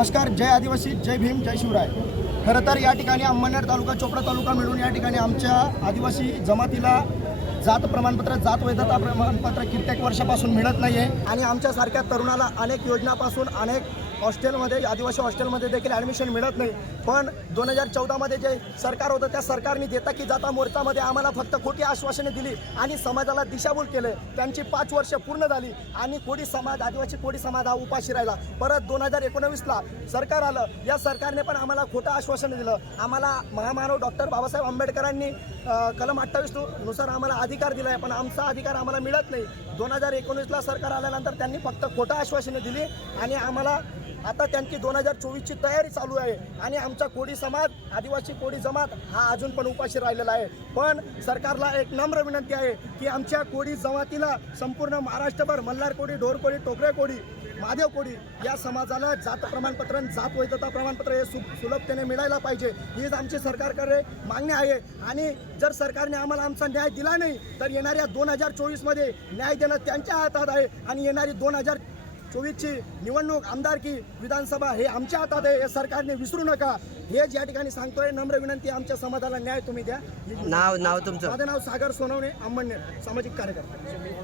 नमस्कार जय आदिवासी जय भीम जय शिवराय. खरं तर या ठिकाणी अंमळनेर तालुका चोपडा तालुका मिळून या ठिकाणी आमच्या आदिवासी जमातीला जात प्रमाणपत्र जात वैधता प्रमाणपत्र कित्येक वर्षापासून मिळत नाही आहे आणि आमच्यासारख्या तरुणाला अनेक योजनापासून अनेक हॉस्टेलमध्ये आदिवासी हॉस्टेलमध्ये देखील ॲडमिशन मिळत नाही. पण दोन हजार चौदामध्ये जे सरकार होतं त्या सरकारने देता की जाता मोर्चामध्ये आम्हाला फक्त खोटी आश्वासने दिली आणि समाजाला दिशाभूल केलं. त्यांची पाच वर्ष पूर्ण झाली आणि कोडी समाज आदिवासी कोडी समाज हा उपाशी राहिला. परत दोन हजार एकोणवीसला सरकार आलं. या सरकारने पण आम्हाला खोटं आश्वासन दिलं. आम्हाला महामानव डॉक्टर बाबासाहेब आंबेडकरांनी कलम अठ्ठावीसनुसार आम्हाला अधिकार दिला आहे पण आमचा अधिकार आम्हाला मिळत नाही. दोन हजार एकोणीसला सरकार आल्यानंतर त्यांनी फक्त खोटं आश्वासने दिली आणि आम्हाला आता त्यांची दोन हजार चोवीसची तयारी चालू आहे. आणि आमचा कोळी समाज आदिवासी कोळी जमात हा अजून पण उपाशी राहिलेला आहे. पण सरकारला एक नम्र विनंती आहे की आमच्या कोळी जमातीला संपूर्ण महाराष्ट्रभर मल्हार कोळी ढोर टोकरे कोळी महादेव कोळी या समाजाला जात प्रमाणपत्र आणि जात वैधता प्रमाणपत्र हे सु सुलभतेने मिळायला पाहिजे. हीच आमची सरकारकडे मागणी आहे. आणि जर सरकारने आम्हाला आमचा न्याय दिला नाही तर येणाऱ्या दोन हजार चोवीसमध्ये न्याय देणं त्यांच्या हातात आहे. आणि येणारी दोन हजार चोवीसची निवडणूक आमदारकी विधानसभा हे आमच्या हातात आहे हे सरकारने विसरू नका. हेच या ठिकाणी सांगतोय नम्र विनंती आमच्या समाजाला न्याय तुम्ही द्या. नाव नाव तुमचं? माझं नाव सागर सोनवणे अंबडनेर सामाजिक कार्यकर्ता.